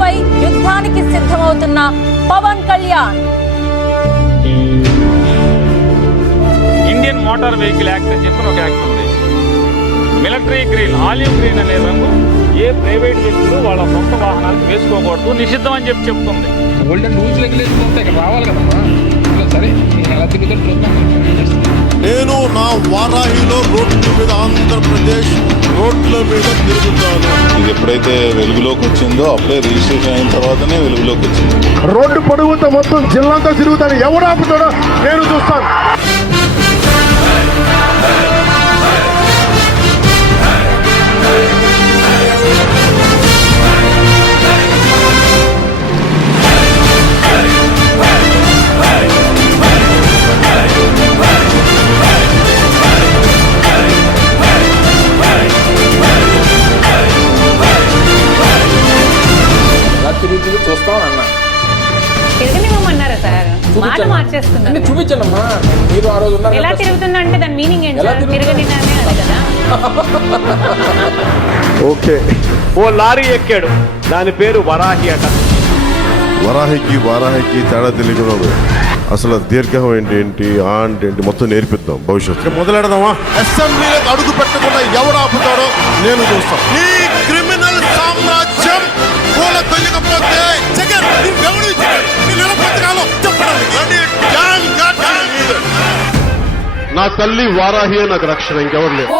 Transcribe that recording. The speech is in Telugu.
పై యుద్ధానికి సిద్ధమవుతున్న Pawan Kalyan. Indian motor vehicle act అని చెప్పిన ఒక యాక్ట్ ఉంది. మిలిటరీ గ్రీన్ ఆలివ్ గ్రీన్ అనే రంగు ఏ ప్రైవేట్ వ్యక్తులు వాళ్ళ సొంత వాహనాలకు వేసుకోకూడదు నిషిద్ధం అని చెప్పి చెప్తుంది. గోల్డెన్ రూల్స్ రెగ్యులేషన్ ఉంటాయి ఇక్కడ రావాలి కదమ్మా. ఇలా సరే నేను ఎలా తిరుగుతాడు చూద్దాం. ఏం చేస్తాను. నేను నా వారాహిలో రోడ్ల మీద ఆంధ్రప్రదేశ్ రోడ్ల మీద తిరుగుతాను. ఇది ఎప్పుడైతే వెలుగులోకి వచ్చిందో అప్పుడే రిజిస్ట్రేషన్ అయిన తర్వాతనే వెలుగులోకి వచ్చింది. రోడ్డు పొడుగుతో మొత్తం జిల్లాంతా తిరుగుతాను ఎవడు ఆపుతాడో నేను చూస్తాను. ఎలా తిరుగుతుందో చూస్తామని అన్నా తిరగనివ్వమన్నారా సార్? మాట మార్చేస్తున్నారు. అన్ని చూపించండమ్మా మీరు ఆ రోజు ఉన్నారు ఎలా కదా. తిరుగుతుందంటే దాని మీనింగ్ ఏంటి ఎలా సార్? తిరుగుతుంది? తిరగనిదానే అది కదా? ఓకే. ఓ లారీ ఎక్కాడు. దాని పేరు వరాహి అట. వరాహికి వారాహికి తేడా తెలియదు అసలు దీర్ఘం ఏంటి ఏంటి ఆ అంటే ఏంటి మొత్తం నేర్పిద్దాం భవిష్యత్తు. మొదలెడదామా? అసెంబ్లీలకు అడుగు పెట్టకుండా ఎవడు ఆపుతాడో నేను చూస్తాను. ఈ క్రిమినల్ సామ్రాజ్యం నా తల్లి వారాహి నాకు రక్షణ ఇంకెవరు లేరు